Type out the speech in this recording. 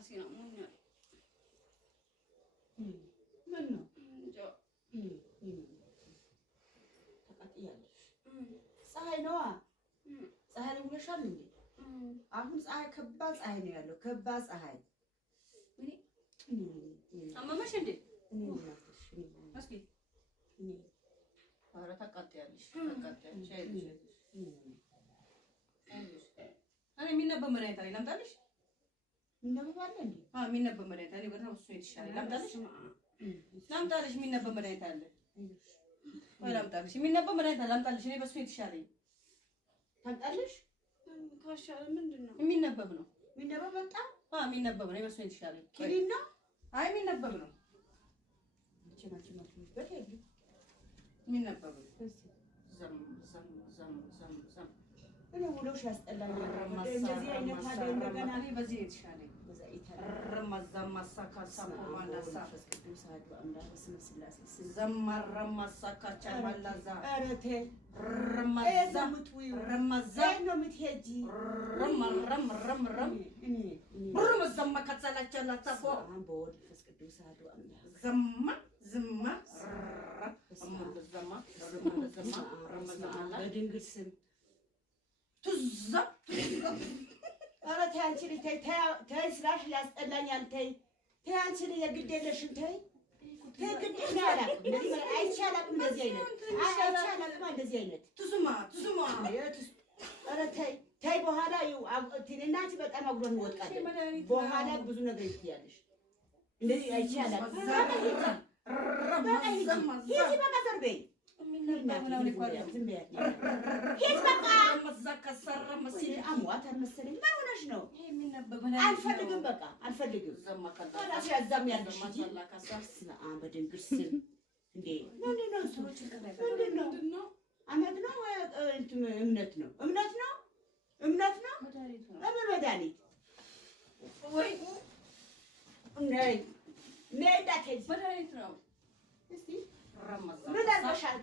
ራሴን አሞኛል። ምን ነው እንጃ ተቃጥያለሽ? ፀሐይ ነዋ። ፀሐይ ላይ ውለሻል እንዴ? አሁን ፀሐይ ከባድ ፀሐይ ነው ያለው። ከባድ ፀሐይ አመመሽ እንዴ? እስኪ ኧረ ተቃጥያለሽ አይዞሽ። እኔ የሚነበብ መድኃኒት አለኝ ላምጣልሽ? የሚነበብ አለ እንዴ? የሚነበብ መድኃኒት አለኝ። በጣም እሱ የተሻለ ላምጣልሽ? የሚነበብ መድኃኒት አለ ወይ? ላምጣልሽ? የሚነበብ መድኃኒት አለ ላምጣልሽ? እኔ በሱ የተሻለኝ ታምጣልሽ? ካሻለ ምንድን ነው? የሚነበብ ነው። የሚነበብ መጣ? የሚነበብ ነው። በሱ የተሻለኝ ኪኒን ነው? አይ የሚነበብ ነው። የሚነበብ ነው። ዘም እኔ ውሎሽ ያስጠላኛል። እንደዚህ አይነት ሀገር እንደገና እኔ በዚህ የተሻለኝ ረመዛን ማሳካሳ ኮማንዳሳ ቅዱስ አሐዱ አምላክ በስመ ሥላሴ ዘማረም ማሳካቻ ባላዛ አረቴ ረመዛ ረመዛ ነው የምትሄጂ ረም ረመዛማ ከተላቻላ ታፎ በወልድ መንፈስ ቅዱስ አሐዱ አምላክ ዝማ ዘማ በድንግል ስም ትዛ ኧረ ተይ አንቺ ልጅ ተይ ስላሽ ያስጠላኛል። ተይ አንቺ ልጅ የግድ የለሽም። ተይ ግድ ነው አላውቅም። እንደዚህ አይቼ አላውቅም። እንደዚህ አይነት ትሱማ ኧረ ተይ በኋላ እና አንቺ በጣም አጉረን እንወድቃለን። በኋላ ብዙ ነገር ይትያለሽ። እንደዚህ አይቼ አላውቅም። ሂጂ በቃ ዘር በይ አሟታል መሰለኝ። ምን ሆነሽ ነው? አልፈልግም፣ በቃ አልፈልግም። እዛም ያለሽ በድንግል ስም እንዴ ምንድን ነው? አመት ነው? እምነት ነው? ምን መድኃኒት ወይ እንዳትሄጂ መድኃኒት ነው። እስኪ ምን አድርገሻል?